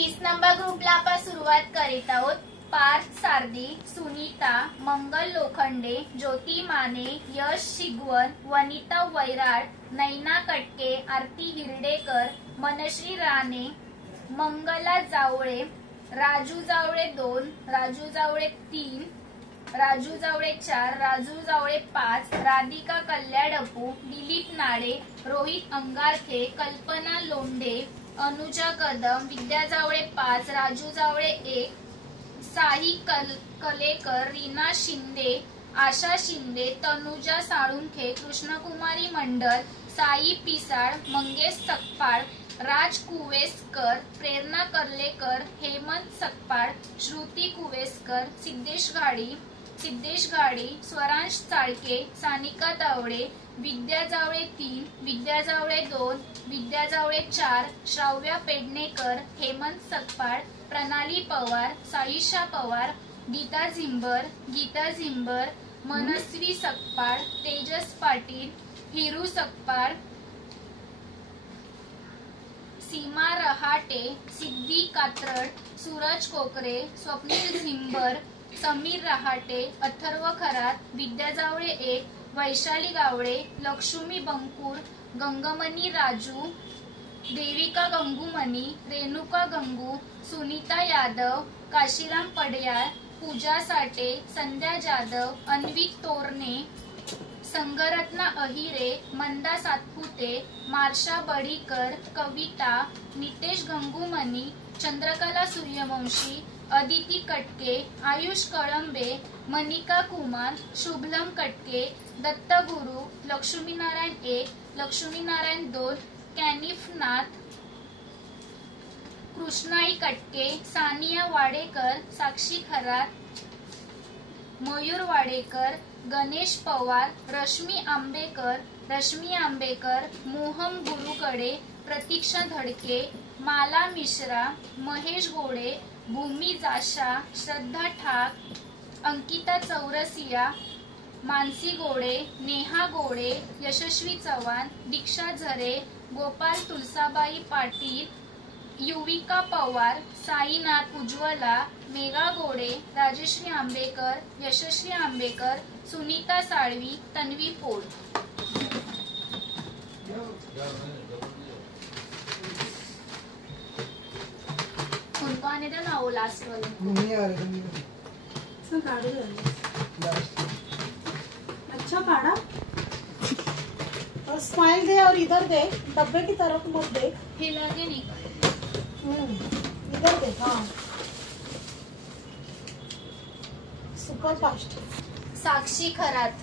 30 number ग्रुपला आपण सुरुवात करीत आहोत। पार्थ सारदी, सुनीता, मंगल लोखंडे, ज्योती माने, यश शिगवन, वनिता वैराड, नैना कटके, आरती हिरडेकर, मनश्री राणे, मंगला जावळे, राजू जावळे 2, राजू जावळे 3, राजू जावळे 4, राजू जावळे 5, राधिका कल्याडपू, दिलीप नाडे, रोहित अंगारखे, कल्पना लोंढे, अनुजा कदम, विद्या जावळे 5, राजू जावळे 1, साई कलेकर, रीना शिंदे, आशा शिंदे, तनुजा साळुंखे, कृष्णकुमारी मंडल, साई पिसाळ, मंगेश सकपाळ, राज कुवेसकर, प्रेरणा कर्लेकर, हेमंत सकपाळ, श्रुती कुवेसकर, सिद्धेश घाडी, स्वरांश चाळके, सानिका तावडे, विद्या जावळे 3, विद्या जावळे 2, विद्या जावळे 4, श्राव्या पेडणेकर, हेमंत सकपाळ, प्रणाली पवार, साईशा पवार, गीता झिंबर, मनस्वी सकपाळ, तेजस पाटील, हिरू सकपाळ, सीमा रहाटे, सिद्धी कात्रड, सूरज कोकरे, स्वप्नील झिंबर, समीर रहाटे, अथर्व खरात, विद्या जावळे 1, वैशाली गावडे, लक्ष्मी बंकुर, गंगमणी राजू, देविका गंगूमणी, रेणुका गंगू, सुनीता यादव, काशीराम पडयाळ, पूजा साठे, संध्या जाधव, अन्विक तोरणे, संगरत्ना अहिरे, मंदा सातपुते, मार्शा बडीकर, कविता, नितेश गंगूमणी, चंद्रकला सूर्यवंशी, अदिती कटके, आयुष कळंबे, मनिका कुमार, शुभलम कटके, दत्तगुरु, लक्ष्मीनारायण 1, लक्ष्मीनारायण 2, कॅनिफ नाथ, कृष्णाई कटके, सानिया वाडेकर, साक्षी खरात, मयूर वाडेकर, गणेश पवार, रश्मी आंबेकर, मोहम गुरुकडे, प्रतीक्षा धडके, माला मिश्रा, महेश गोडे, भूमी जाशा, श्रद्धा ठाक, अंकिता चौरसिया, मानसी गोडे, नेहा गोडे, यशस्वी चव्हाण, दीक्षा झरे, गोपाल तुलसाबाई पाटील, युविका पवार, साईनाथ उज्ज्वला, मेघा गोडे, राजश्री आंबेकर, यशस्वी आंबेकर, सुनीता साळवी, तन्वी पोळ। उनको आने दो ना, वो लास्ट वाले नहीं आ रहे सब काढ़ दो। अच्छा काढ़ा और स्माइल दे और इधर दे, डब्बे की तरफ मत दे, हिला दे नहीं। इधर दे। हाँ सुपर फास्ट। साक्षी खरात,